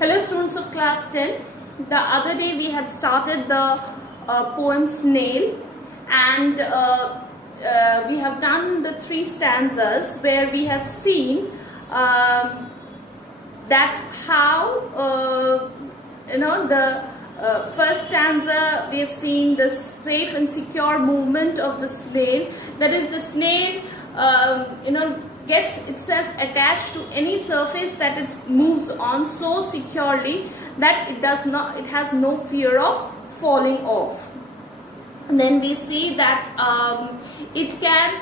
Hello students of class 10. The other day we had started the poem Snail, and we have done the 3 stanzas where we have seen that how the first stanza we have seen the safe and secure movement of the snail. That is, the snail gets itself attached to any surface that it moves on so securely that it has no fear of falling off. And then we see that it can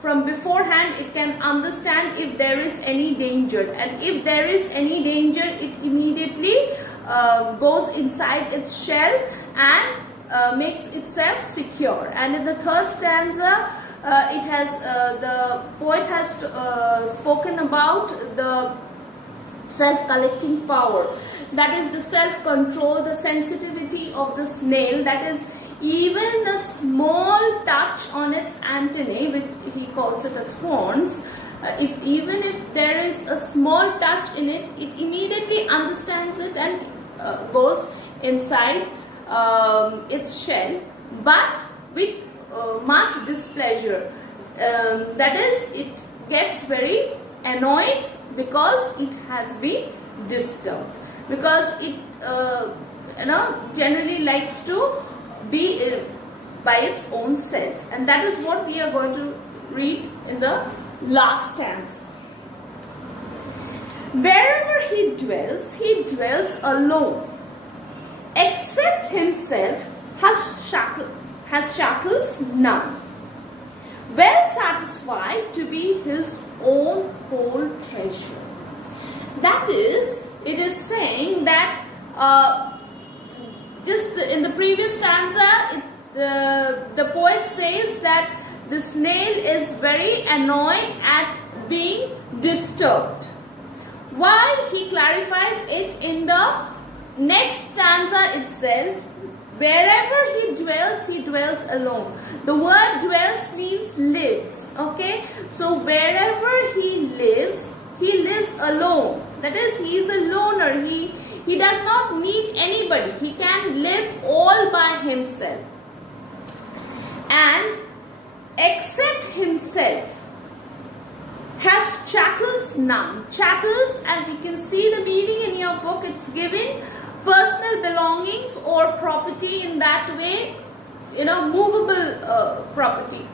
from beforehand it can understand if there is any danger, and if there is any danger it immediately goes inside its shell and makes itself secure. And in the third stanza the poet has spoken about the self-collecting power, that is the self-control, the sensitivity of the snail, that is even the small touch on its antennae, which he calls it as horns, even if there is a small touch in it, it immediately understands it and goes inside its shell, but with much displeasure. That is, it gets very annoyed because it has been disturbed, because it generally likes to be by its own self. And that is what we are going to read in the last stanza. Wherever he dwells alone, except himself has shackles none, well satisfied to be his own whole treasure. That is, it is saying that in the previous stanza, the poet says that the snail is very annoyed at being disturbed, while he clarifies it in the next stanza itself. Wherever he dwells alone. The word dwells means lives. Okay, so wherever he lives alone. That is, he is a loner. He does not need anybody. He can live all by himself. And except himself has chattels none. Chattels, as you can see the meaning in your book, it's given personal belongings or property, in that way, movable property.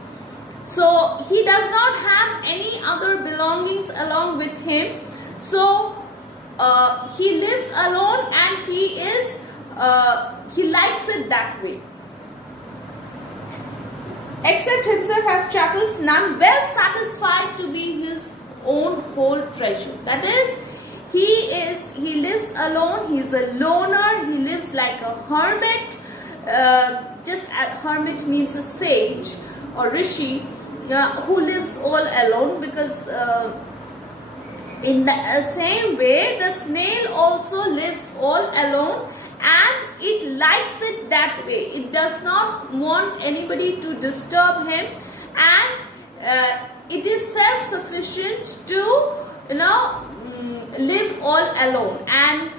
So he does not have any other belongings along with him. So he lives alone, and he likes it that way. Except himself has chattels none, well satisfied to be his own whole treasure. That is, he lives alone. He is a loner. He lives like a hermit. Hermit means a sage or rishi who lives all alone, because in the same way the snail also lives all alone, and it likes it that way. It does not want anybody to disturb him, and it is self-sufficient to live all alone, and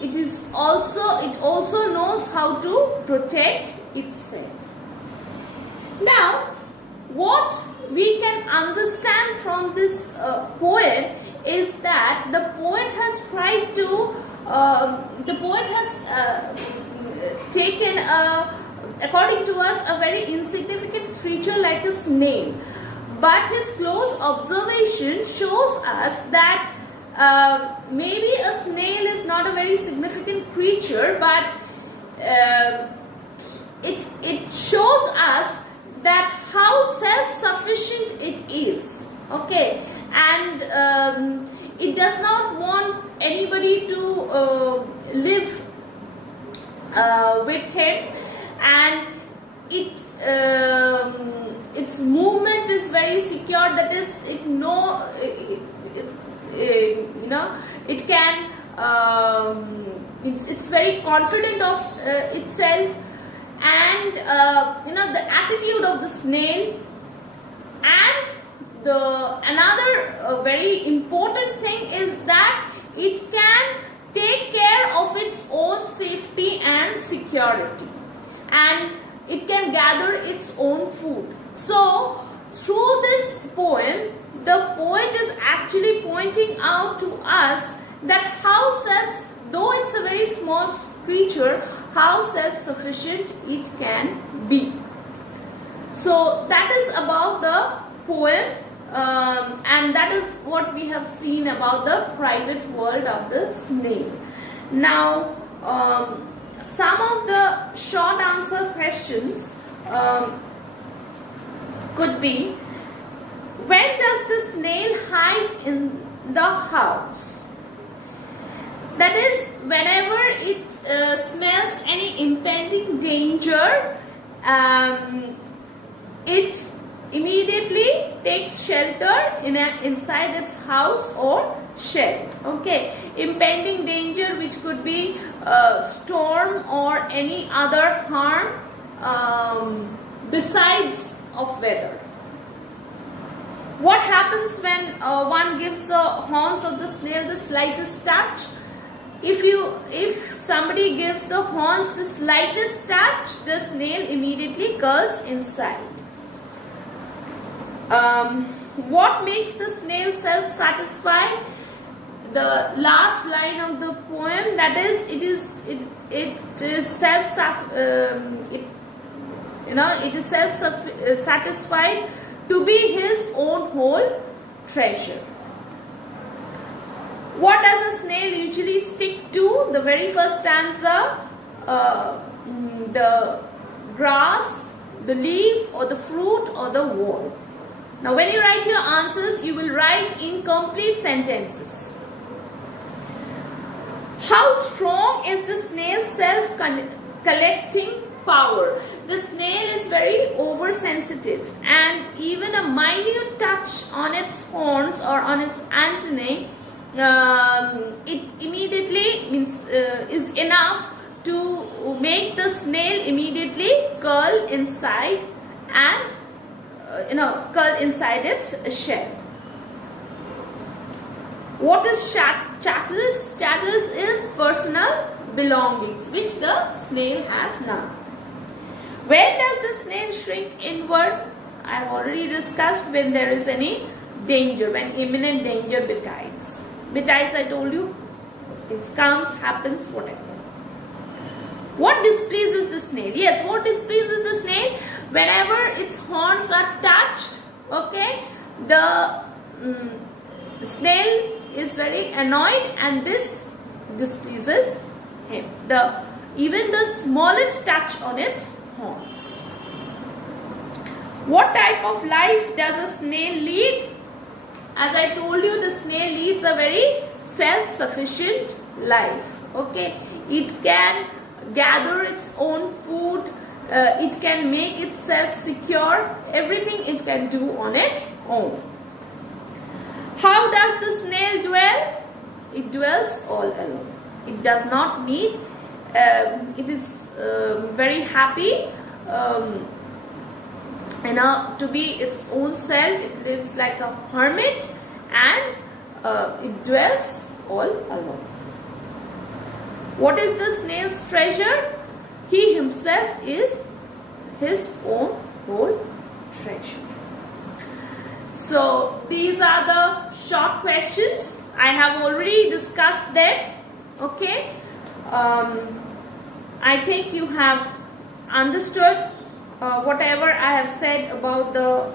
it also knows how to protect itself. Now, what we can understand from this poem is that the poet has tried to taken according to us a very insignificant creature like a snail, but his close observation shows us that maybe a snail is not a very significant creature, but it shows us that how self-sufficient it is. Okay, and it does not want anybody to live with him, and its movement is very secure. That is, it can it's very confident of itself, and the attitude of the snail. And another very important thing is that it can take care of its own safety and security, and it can gather its own food. So through this poem, the poet is actually pointing out to us that how though it's a very small creature, how self-sufficient it can be. So that is about the poem, and that is what we have seen about the private world of the snail. Now, some of the short answer questions could be: when does the snail hide in the house? That is, whenever it smells any impending danger, it immediately takes shelter inside its house or shed. Okay, impending danger, which could be storm or any other harm besides of weather. What happens when one gives the horns of the snail the slightest touch? If somebody gives the horns the slightest touch, the snail immediately curls inside. What makes the snail self-satisfied? The last line of the poem, that is, it is self-satisfied to be his own whole treasure. What does a snail usually stick to? The very first stanza, the grass, the leaf, or the fruit, or the wall. Now when you write your answers, you will write incomplete sentences. How strong is the snail's self-collecting power? The snail is very oversensitive, and even a minute touch on its horns or on its antennae, it immediately is enough to make the snail immediately curl inside and curl inside its shell. What is chattels? Chattels is personal belongings, which the snail has none. When does the snail shrink inward? I have already discussed when there is any danger, when imminent danger betides. Betides, I told you, it comes, happens, whatever. What displeases the snail? Yes, what displeases the snail? Whenever its horns are touched, okay, the snail is very annoyed, and this displeases him. Even the smallest touch on its horns. What type of life does a snail lead? As I told you, the snail leads a very self-sufficient life. Okay, it can gather its own food, it can make itself secure, everything it can do on its own. How does the snail dwell? It dwells all alone. It does not need, it is very happy to be its own self. It lives like a hermit, and it dwells all alone. What is the snail's treasure? He himself is his own whole treasure. So these are the short questions. I have already discussed them. Okay. I think you have understood whatever I have said about the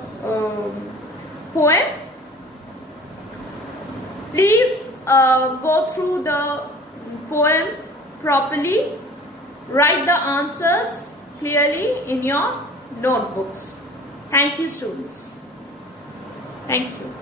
poem. Please go through the poem properly. Write the answers clearly in your notebooks. Thank you, students. Thank you.